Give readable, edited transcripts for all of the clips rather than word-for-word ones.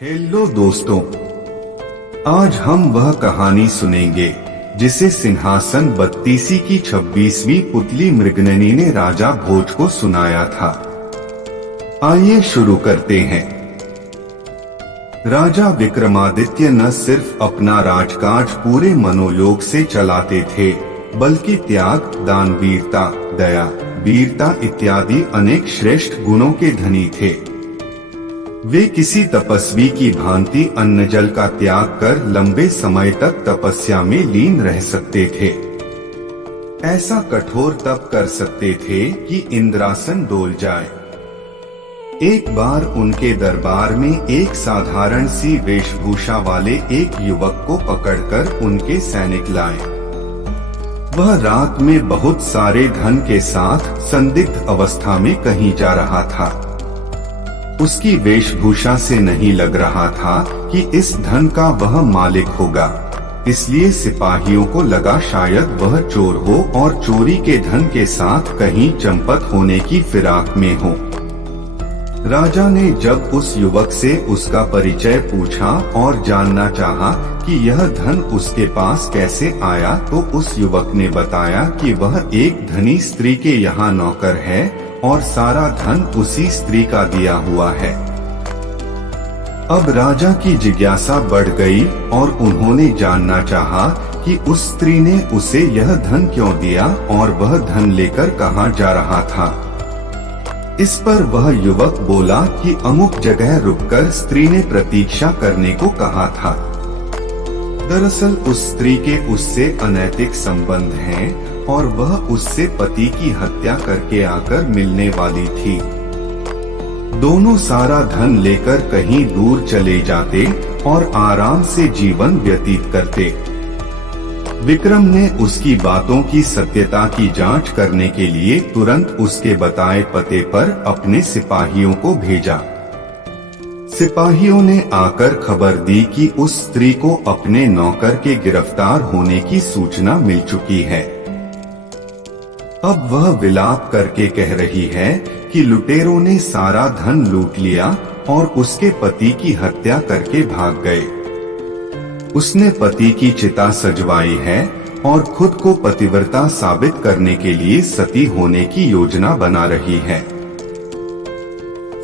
Hello दोस्तों, आज हम वह कहानी सुनेंगे जिसे सिंहासन बत्तीसी की 26वीं पुतली मृगनयनी ने राजा भोज को सुनाया था। आइए शुरू करते हैं। राजा विक्रमादित्य न सिर्फ अपना राजकाज पूरे मनोयोग से चलाते थे, बल्कि त्याग, दानवीरता, दया, वीरता इत्यादि अनेक श्रेष्ठ गुणों के धनी थे। वे किसी तपस्वी की भांति अन्न जल का त्याग कर लंबे समय तक तपस्या में लीन रह सकते थे। ऐसा कठोर तप कर सकते थे कि इंद्रासन डोल जाए। एक बार उनके दरबार में एक साधारण सी वेशभूषा वाले एक युवक को पकड़कर उनके सैनिक लाए। वह रात में बहुत सारे धन के साथ संदिग्ध अवस्था में कहीं जा रहा था। उसकी वेशभूषा से नहीं लग रहा था कि इस धन का वह मालिक होगा, इसलिए सिपाहियों को लगा शायद वह चोर हो और चोरी के धन के साथ कहीं चंपत होने की फिराक में हो। राजा ने जब उस युवक से उसका परिचय पूछा और जानना चाहा कि यह धन उसके पास कैसे आया, तो उस युवक ने बताया कि वह एक धनी स्त्री के यहाँ नौकर है और सारा धन उसी स्त्री का दिया हुआ है। अब राजा की जिज्ञासा बढ़ गई और उन्होंने जानना चाहा कि उस स्त्री ने उसे यह धन क्यों दिया और वह धन लेकर कहाँ जा रहा था। इस पर वह युवक बोला कि अमुक जगह रुककर स्त्री ने प्रतीक्षा करने को कहा था। दरअसल उस स्त्री के उससे अनैतिक संबंध हैं और वह उससे पति की हत्या करके आकर मिलने वाली थी। दोनों सारा धन लेकर कहीं दूर चले जाते और आराम से जीवन व्यतीत करते। विक्रम ने उसकी बातों की सत्यता की जांच करने के लिए तुरंत उसके बताए पते पर अपने सिपाहियों को भेजा। सिपाहियों ने आकर खबर दी कि उस स्त्री को अपने नौकर के गिरफ्तार होने की सूचना मिल चुकी है। अब वह विलाप करके कह रही है कि लुटेरों ने सारा धन लूट लिया और उसके पति की हत्या करके भाग गए। उसने पति की चिता सजवाई है और खुद को पतिव्रता साबित करने के लिए सती होने की योजना बना रही है।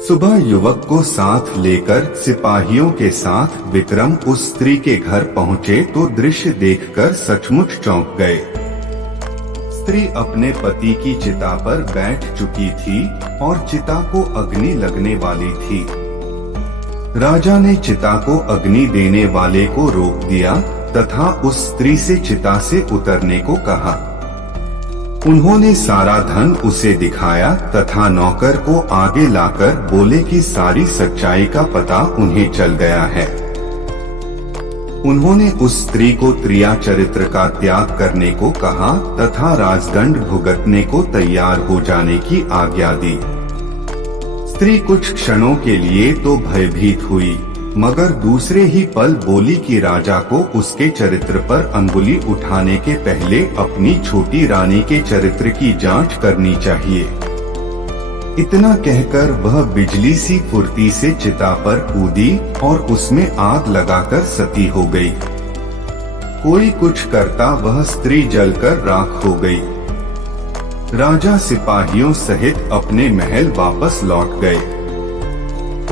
सुबह युवक को साथ लेकर सिपाहियों के साथ विक्रम उस स्त्री के घर पहुँचे तो दृश्य देखकर सचमुच चौंक गए। स्त्री अपने पति की चिता पर बैठ चुकी थी और चिता को अग्नि लगने वाली थी। राजा ने चिता को अग्नि देने वाले को रोक दिया तथा उस स्त्री से चिता से उतरने को कहा। उन्होंने सारा धन उसे दिखाया तथा नौकर को आगे लाकर बोले कि सारी सच्चाई का पता उन्हें चल गया है। उन्होंने उस स्त्री को त्रिया चरित्र का त्याग करने को कहा तथा राजदंड भुगतने को तैयार हो जाने की आज्ञा दी। स्त्री कुछ क्षणों के लिए तो भयभीत हुई, मगर दूसरे ही पल बोली कि राजा को उसके चरित्र पर अंगुली उठाने के पहले अपनी छोटी रानी के चरित्र की जांच करनी चाहिए। इतना कहकर वह बिजली सी फुर्ती से चिता पर कूदी और उसमें आग लगाकर सती हो गई। कोई कुछ करता वह स्त्री जलकर राख हो गई। राजा सिपाहियों सहित अपने महल वापस लौट गए।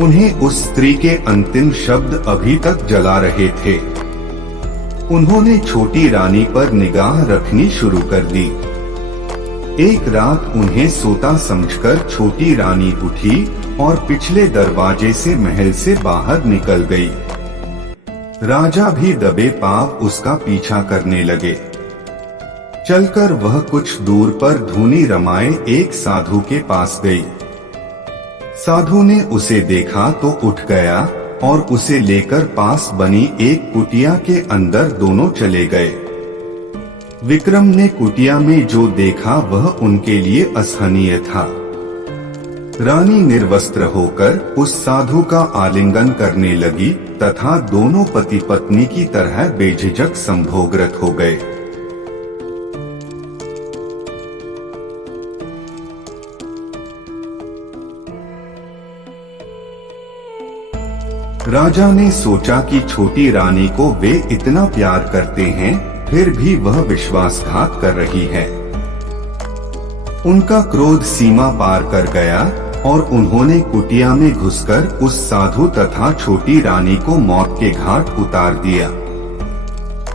उन्हें उस स्त्री के अंतिम शब्द अभी तक जला रहे थे। उन्होंने छोटी रानी पर निगाह रखनी शुरू कर दी। एक रात उन्हें सोता समझकर छोटी रानी उठी और पिछले दरवाजे से महल से बाहर निकल गई। राजा भी दबे पांव उसका पीछा करने लगे। चलकर वह कुछ दूर पर धूनी रमाए एक साधु के पास गई। साधु ने उसे देखा तो उठ गया और उसे लेकर पास बनी एक कुटिया के अंदर दोनों चले गए। विक्रम ने कुटिया में जो देखा वह उनके लिए असहनीय था। रानी निर्वस्त्र होकर उस साधु का आलिंगन करने लगी तथा दोनों पति पत्नी की तरह बेझिझक संभोगरत हो गए। राजा ने सोचा कि छोटी रानी को वे इतना प्यार करते हैं, फिर भी वह विश्वासघात कर रही है। उनका क्रोध सीमा पार कर गया और उन्होंने कुटिया में घुसकर उस साधु तथा छोटी रानी को मौत के घाट उतार दिया।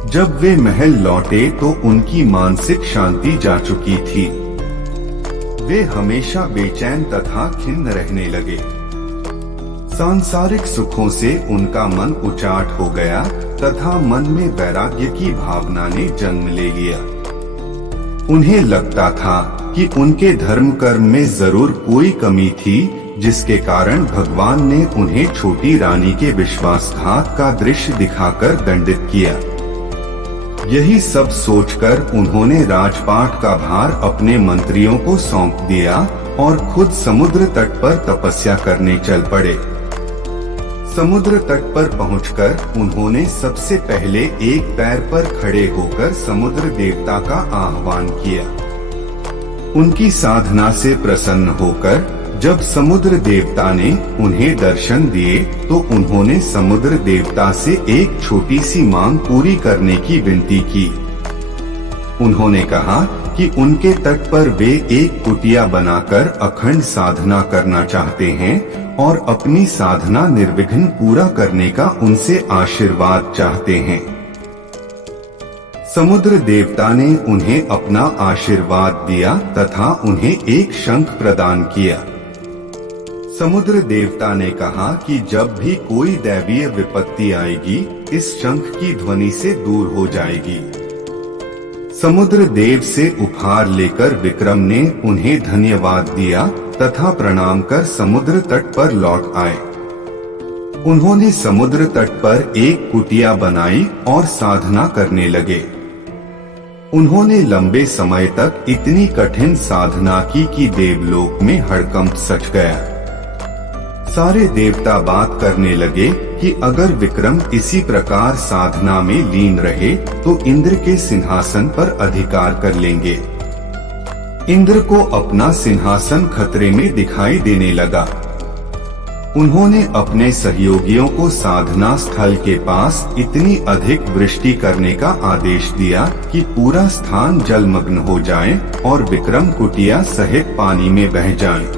जब वे महल लौटे तो उनकी मानसिक शांति जा चुकी थी। वे हमेशा बेचैन तथा खिन्न रहने लगे। सांसारिक सुखों से उनका मन उचाट हो गया तथा मन में वैराग्य की भावना ने जन्म ले लिया। उन्हें लगता था कि उनके धर्म कर्म में जरूर कोई कमी थी, जिसके कारण भगवान ने उन्हें छोटी रानी के विश्वासघात का दृश्य दिखाकर दंडित किया। यही सब सोचकर उन्होंने राजपाट का भार अपने मंत्रियों को सौंप दिया और खुद समुद्र तट पर तपस्या करने चल पड़े। समुद्र तट पर पहुंचकर उन्होंने सबसे पहले एक पैर पर खड़े होकर समुद्र देवता का आह्वान किया। उनकी साधना से प्रसन्न होकर जब समुद्र देवता ने उन्हें दर्शन दिए तो उन्होंने समुद्र देवता से एक छोटी सी मांग पूरी करने की विनती की। उन्होंने कहा कि उनके तट पर वे एक कुटिया बनाकर अखंड साधना करना चाहते हैं और अपनी साधना निर्विघ्न पूरा करने का उनसे आशीर्वाद चाहते हैं। समुद्र देवता ने उन्हें अपना आशीर्वाद दिया तथा उन्हें एक शंख प्रदान किया। समुद्र देवता ने कहा कि जब भी कोई दैवीय विपत्ति आएगी, इस शंख की ध्वनि से दूर हो जाएगी। समुद्र देव से उपहार लेकर विक्रम ने उन्हें धन्यवाद दिया तथा प्रणाम कर समुद्र तट पर लौट आए। उन्होंने समुद्र तट पर एक कुटिया बनाई और साधना करने लगे। उन्होंने लंबे समय तक इतनी कठिन साधना की कि देवलोक में हड़कंप सच गया। सारे देवता बात करने लगे कि अगर विक्रम इसी प्रकार साधना में लीन रहे तो इंद्र के सिंहासन पर अधिकार कर लेंगे। इंद्र को अपना सिंहासन खतरे में दिखाई देने लगा। उन्होंने अपने सहयोगियों को साधना स्थल के पास इतनी अधिक वृष्टि करने का आदेश दिया कि पूरा स्थान जलमग्न हो जाए और विक्रम कुटिया सहित पानी में बह जाए।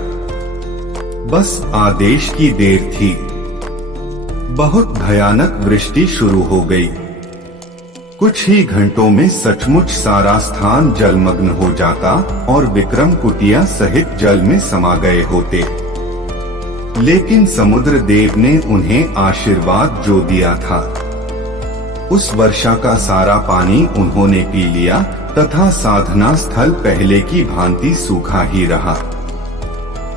बस आदेश की देर थी। बहुत भयानक वृष्टि शुरू हो गई। कुछ ही घंटों में सचमुच सारा स्थान जलमग्न हो जाता और विक्रम कुटिया सहित जल में समा गए होते। लेकिन समुद्र देव ने उन्हें आशीर्वाद जो दिया था, उस वर्षा का सारा पानी उन्होंने पी लिया तथा साधना स्थल पहले की भांति सूखा ही रहा।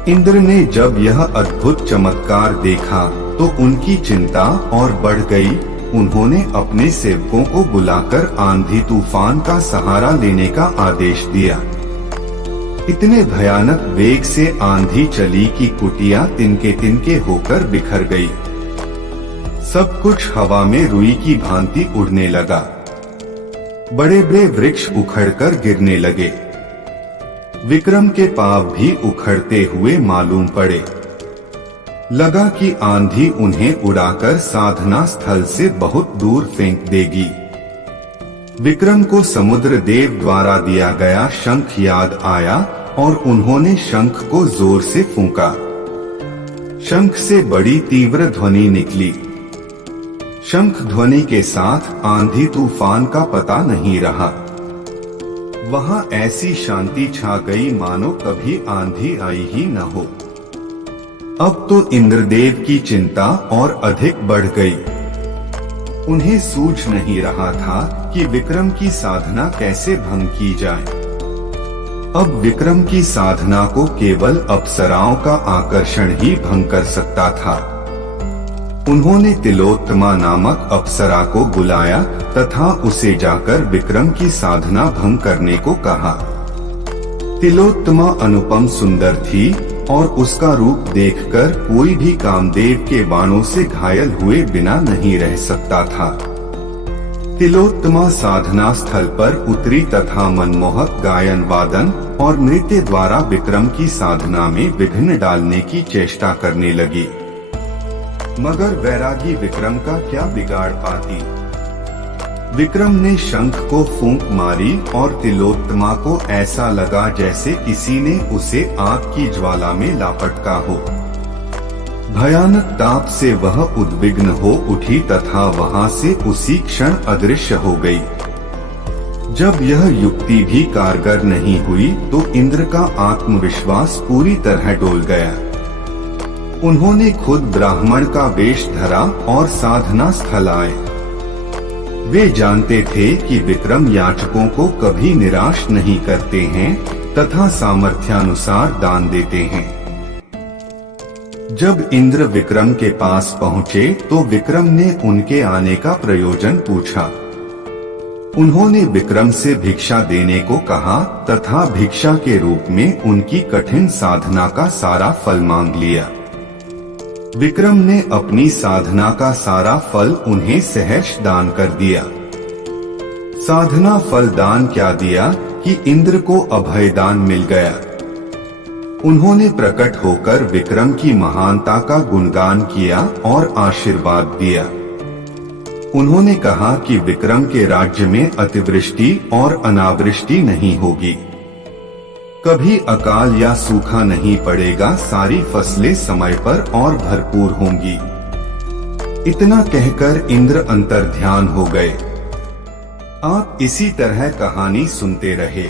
इंद्र ने जब यह अद्भुत चमत्कार देखा तो उनकी चिंता और बढ़ गई। उन्होंने अपने सेवकों को बुलाकर आंधी तूफान का सहारा लेने का आदेश दिया। इतने भयानक वेग से आंधी चली कि कुटिया तिनके तिनके होकर बिखर गई। सब कुछ हवा में रुई की भांति उड़ने लगा। बड़े बड़े वृक्ष उखड़कर गिरने लगे। विक्रम के पांव भी उखड़ते हुए मालूम पड़े। लगा कि आंधी उन्हें उड़ाकर साधना स्थल से बहुत दूर फेंक देगी। विक्रम को समुद्र देव द्वारा दिया गया शंख याद आया और उन्होंने शंख को जोर से फूंका। शंख से बड़ी तीव्र ध्वनि निकली। शंख ध्वनि के साथ आंधी तूफान का पता नहीं रहा। वहां ऐसी शांति छा गई मानो कभी आंधी आई ही न हो। अब तो इंद्रदेव की चिंता और अधिक बढ़ गई। उन्हें सूझ नहीं रहा था कि विक्रम की साधना कैसे भंग की जाए। अब विक्रम की साधना को केवल अप्सराओं का आकर्षण ही भंग कर सकता था। उन्होंने तिलोत्तमा नामक अप्सरा को बुलाया तथा उसे जाकर विक्रम की साधना भंग करने को कहा। तिलोत्तमा अनुपम सुंदर थी और उसका रूप देखकर कोई भी कामदेव के बाणों से घायल हुए बिना नहीं रह सकता था। तिलोत्तमा साधना स्थल पर उतरी तथा मनमोहक गायन वादन और नृत्य द्वारा विक्रम की साधना में विघ्न डालने की चेष्टा करने लगी। मगर वैरागी विक्रम का क्या बिगाड़ पाती। विक्रम ने शंख को फूंक मारी और तिलोत्तमा को ऐसा लगा जैसे किसी ने उसे आग की ज्वाला में लापटका हो। भयानक ताप से वह उद्विग्न हो उठी तथा वहां से उसी क्षण अदृश्य हो गई। जब यह युक्ति भी कारगर नहीं हुई तो इंद्र का आत्मविश्वास पूरी तरह डोल गया। उन्होंने खुद ब्राह्मण का वेश धरा और साधना स्थल आए। वे जानते थे कि विक्रम याचकों को कभी निराश नहीं करते हैं तथा सामर्थ्यानुसार दान देते हैं। जब इंद्र विक्रम के पास पहुँचे तो विक्रम ने उनके आने का प्रयोजन पूछा। उन्होंने विक्रम से भिक्षा देने को कहा तथा भिक्षा के रूप में उनकी कठिन साधना का सारा फल मांग लिया। विक्रम ने अपनी साधना का सारा फल उन्हें सहर्ष दान कर दिया। साधना फल दान क्या दिया कि इंद्र को अभयदान मिल गया। उन्होंने प्रकट होकर विक्रम की महानता का गुणगान किया और आशीर्वाद दिया। उन्होंने कहा कि विक्रम के राज्य में अतिवृष्टि और अनावृष्टि नहीं होगी, कभी अकाल या सूखा नहीं पड़ेगा, सारी फसलें समय पर और भरपूर होंगी। इतना कहकर इंद्र अंतर्ध्यान हो गए। आप इसी तरह कहानी सुनते रहे,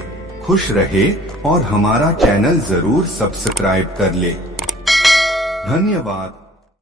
खुश रहे और हमारा चैनल जरूर सब्सक्राइब कर ले। धन्यवाद।